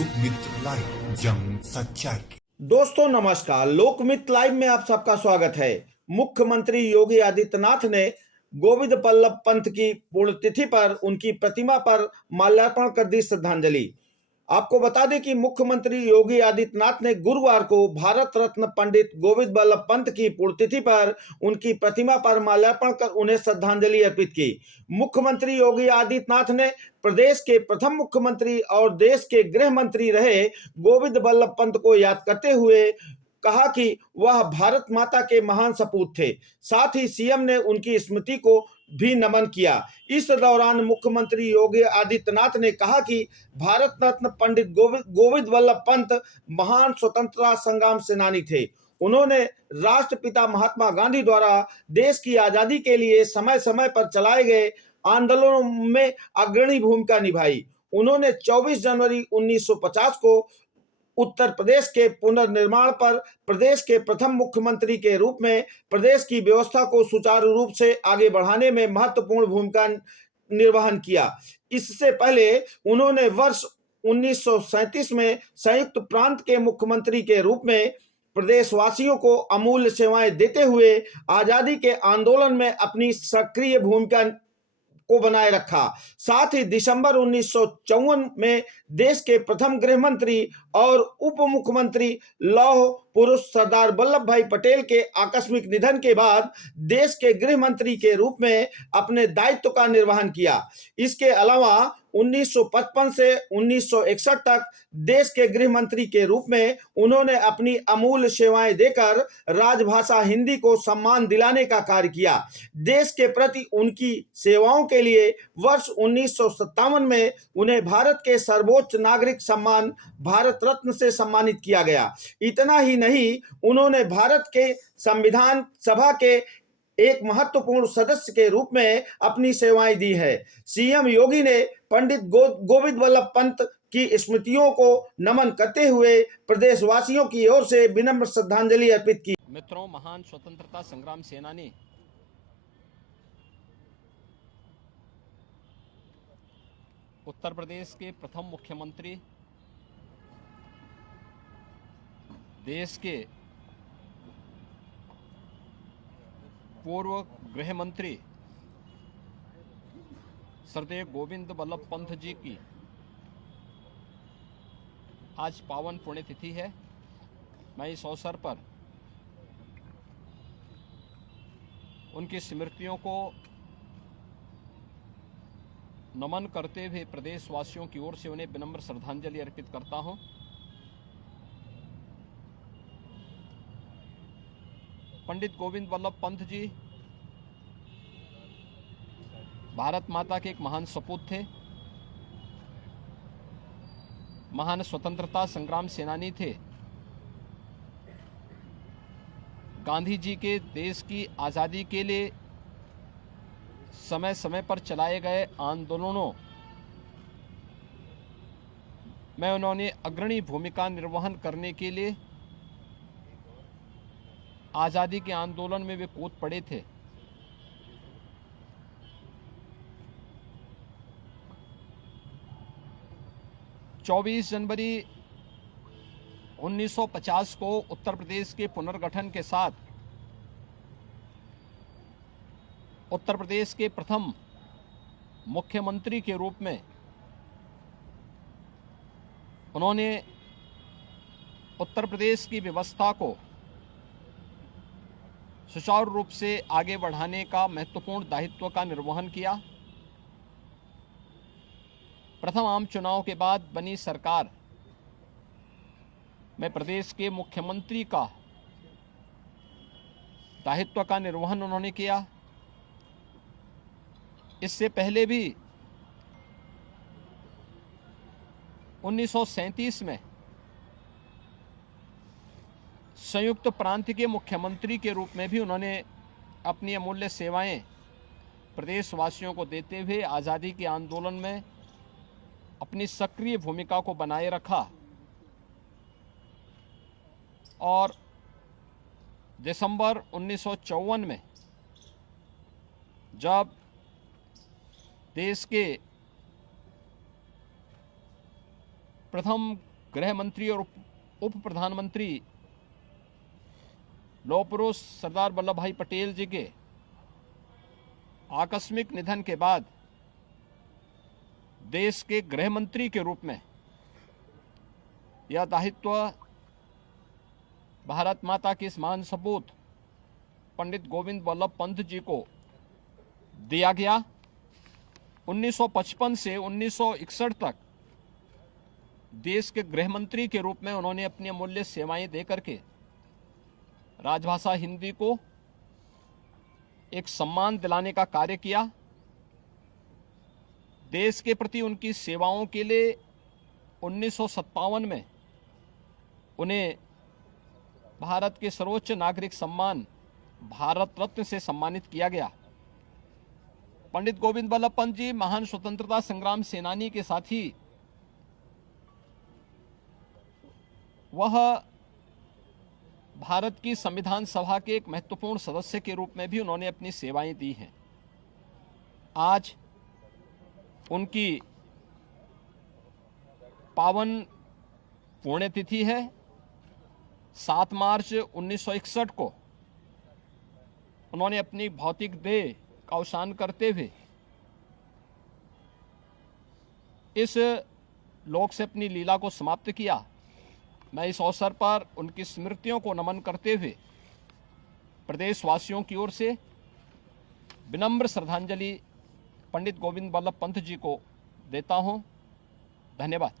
लोकमित्र live, जंग सच्चाई की। दोस्तों नमस्कार, लोकमित्र लाइव में आप सबका स्वागत है। मुख्यमंत्री योगी आदित्यनाथ ने गोविंद बल्लभ पंत की पुण्यतिथि पर उनकी प्रतिमा पर माल्यार्पण कर दी श्रद्धांजलि। आपको बता दें कि मुख्यमंत्री योगी आदित्यनाथ ने गुरुवार को भारत रत्न पंडित गोविंद बल्लभ पंत की पुण्यतिथि पर उनकी प्रतिमा पर माल्यार्पण कर उन्हें श्रद्धांजलि अर्पित की। मुख्यमंत्री योगी आदित्यनाथ ने प्रदेश के प्रथम मुख्यमंत्री और देश के गृह मंत्री रहे गोविंद बल्लभ पंत को याद करते हुए कहा कि वह भारत माता के महान सपूत थे। साथ ही सीएम ने उनकी स्मृति को भी नमन किया। इस दौरान मुख्यमंत्री योगी आदित्यनाथ ने कहा कि भारत रत्न पंडित गोविंद बल्लभ पंत महान स्वतंत्रता संग्राम सेनानी थे। उन्होंने राष्ट्रपिता महात्मा गांधी द्वारा देश की आजादी के लिए समय समय पर चलाए गए आंदोलनों में अग्रणी भूमिका निभाई। उन्होंने 24 जनवरी 1950 को उत्तर प्रदेश के पुनर्निर्माण पर प्रदेश के प्रथम मुख्यमंत्री के रूप में प्रदेश की व्यवस्था को सुचारू रूप से आगे बढ़ाने में महत्वपूर्ण भूमिका निर्वहन किया। इससे पहले उन्होंने वर्ष 1937 में संयुक्त प्रांत के मुख्यमंत्री के रूप में प्रदेशवासियों को अमूल्य सेवाएं देते हुए आजादी के आंदोलन में अपनी सक्रिय भूमिका को बनाए रखा। साथ ही दिसंबर 1954 में देश के प्रथम गृह मंत्री और उप मुख्यमंत्री लौह पुरुष सरदार वल्लभ भाई पटेल के आकस्मिक निधन के बाद देश के गृह मंत्री के रूप में अपने दायित्व का निर्वहन किया। इसके अलावा 1955 से 1961 तक देश के गृह मंत्री के रूप में उन्होंने अपनी अमूल्य सेवाएं देकर राजभाषा हिंदी को सम्मान दिलाने का कार्य किया। देश के प्रति उनकी सेवाओं के लिए वर्ष 1957 में उन्हें भारत के सर्वोच्च नागरिक सम्मान भारत रत्न से सम्मानित किया गया। इतना ही नहीं, उन्होंने भारत के संविधान सभा के एक महत्वपूर्ण सदस्य के रूप में अपनी सेवाएं दी है। सीएम योगी ने पंडित गोविंद बल्लभ पंत की स्मृतियों को नमन करते हुए प्रदेशवासियों की ओर से विनम्र श्रद्धांजलि अर्पित की। मित्रों, महान स्वतंत्रता संग्राम सेनानी उत्तर प्रदेश के प्रथम मुख्यमंत्री, देश के पूर्व गृह मंत्री श्रद्धेय गोविंद बल्लभ पंत जी की आज पावन पुण्यतिथि है। मैं इस अवसर पर उनकी स्मृतियों को नमन करते हुए प्रदेशवासियों की ओर से उन्हें विनम्र श्रद्धांजलि अर्पित करता हूं। पंडित गोविंद बल्लभ पंत जी भारत माता के एक महान सपूत थे, महान स्वतंत्रता संग्राम सेनानी थे। गांधी जी के देश की आज़ादी के लिए समय समय पर चलाए गए आंदोलनों में उन्होंने अग्रणी भूमिका निर्वहन करने के लिए आज़ादी के आंदोलन में वे कूद पड़े थे। चौबीस जनवरी 1950 को उत्तर प्रदेश के पुनर्गठन के साथ उत्तर प्रदेश के प्रथम मुख्यमंत्री के रूप में उन्होंने उत्तर प्रदेश की व्यवस्था को सुचारू रूप से आगे बढ़ाने का महत्वपूर्ण दायित्व का निर्वहन किया। प्रथम आम चुनाव के बाद बनी सरकार में प्रदेश के मुख्यमंत्री का दायित्व का निर्वहन उन्होंने किया। इससे पहले भी 1937 में संयुक्त प्रांत के मुख्यमंत्री के रूप में भी उन्होंने अपनी अमूल्य सेवाएं प्रदेशवासियों को देते हुए आज़ादी के आंदोलन में अपनी सक्रिय भूमिका को बनाए रखा। और दिसंबर 1954 में जब देश के प्रथम गृह मंत्री और उप प्रधानमंत्री लौह पुरुष सरदार वल्लभ भाई पटेल जी के आकस्मिक निधन के बाद देश के गृह मंत्री के रूप में यह दायित्व भारत माता के इस महान सपूत पंडित गोविंद वल्लभ पंत जी को दिया गया। 1955 से 1961 तक देश के गृह मंत्री के रूप में उन्होंने अपनी अमूल्य सेवाएं देकर के राजभाषा हिंदी को एक सम्मान दिलाने का कार्य किया। देश के प्रति उनकी सेवाओं के लिए 1957 में उन्हें भारत के सर्वोच्च नागरिक सम्मान भारत रत्न से सम्मानित किया गया। पंडित गोविंद वल्लभ पंत जी महान स्वतंत्रता संग्राम सेनानी के साथ ही वह भारत की संविधान सभा के एक महत्वपूर्ण सदस्य के रूप में भी उन्होंने अपनी सेवाएं दी हैं। आज उनकी पावन पुण्यतिथि है। 7 मार्च 1961 को उन्होंने अपनी भौतिक देह का अवसान करते हुए इस लोक से अपनी लीला को समाप्त किया। मैं इस अवसर पर उनकी स्मृतियों को नमन करते हुए प्रदेशवासियों की ओर से विनम्र श्रद्धांजलि पंडित गोविंद वल्लभ पंत जी को देता हूं। धन्यवाद।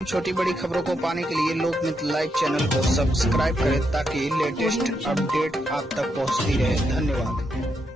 छोटी बड़ी खबरों को पाने के लिए लोकमित्र लाइव चैनल को सब्सक्राइब करें ताकि लेटेस्ट अपडेट आप तक पहुंचती रहे। धन्यवाद।